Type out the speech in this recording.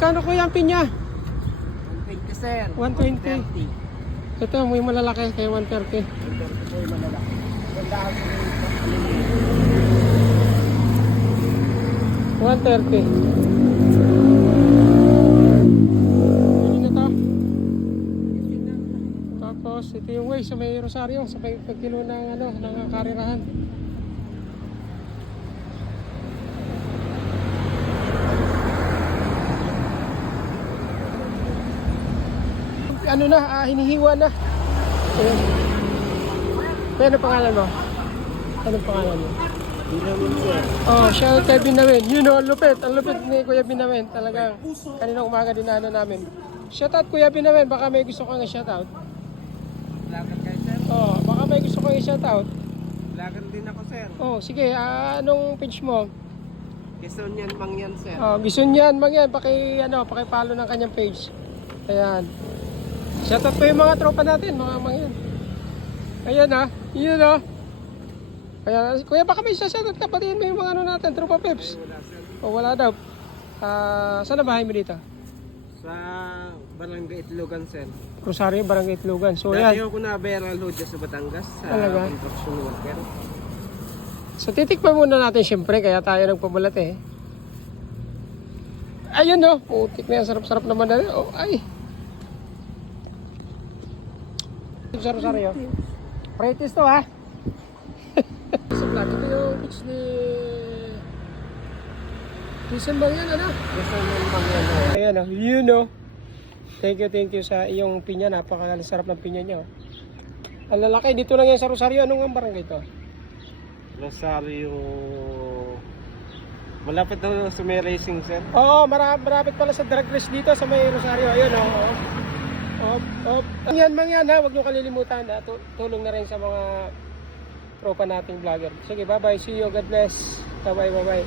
Magkano kuya ang pinya? 120 sir. 120. Ito, may malalaki kaya 130. 130 po yung malalaki. Gandaan sa 130. Yun na to. Tapos ito yung way sa may Rosario, sa may pagkilo ng ano, ng karirahan. Ano na, hinihiwa na. Ayan. Ano pangalan mo? Anong pangalan mo? Binawin sir. Oh, shout out kay Binawin. You know, ang lupit ni Kuya Binawin. Talagang kanina umaga din na ano namin. Shout out Kuya Binawin, baka may gusto kang i-shout out. Vlogger kayo sir. Oh, baka may gusto kang i-shout out. Vlogger din ako sir. Oh, sige, anong page mo? Quezon yan, Mangyan sir. Oh, Gison yan, Mangyan, paki-follow ng kanyang page. Ayan. Shout out po yung mga tropa natin, mga Mangyan. Ayan yun Ayan, kuya baka may shoutout ka, patiin mo yung mga ano natin, tropa peps. Wala sir. O wala daw. Saan na bahay mo dito? Sa Barangay Itlogan sir. Rosario, Barangay Itlogan. So Dati yan. ako na Beral Hood sa Batangas. Sa Talaga? construction worker. So titikman muna natin syempre, kaya tayo nagpamulat eh. Ayun no, putik na yan, sarap-sarap naman na. Oh, ay. Sa Rosario. Practice to ha. Sa vlog, ito yung pitch ni Quezon Mangyan, ano? Quezon yan, Mangyan sir. Ayan o, thank you sa iyong pinya, napakasarap ng pinya niya. Ang lalaki, dito lang yan sa Rosario, anong ang barangay ito? Rosario. Malapit na sa may racing sir. Oo, marapit pala sa drag race dito sa may Rosario, ayun o. Mangyan ha, huwag niyo kalilimutan, tulong na rin sa mga tropa nating vlogger. Sige, bye-bye, see you, God bless. Bye-bye.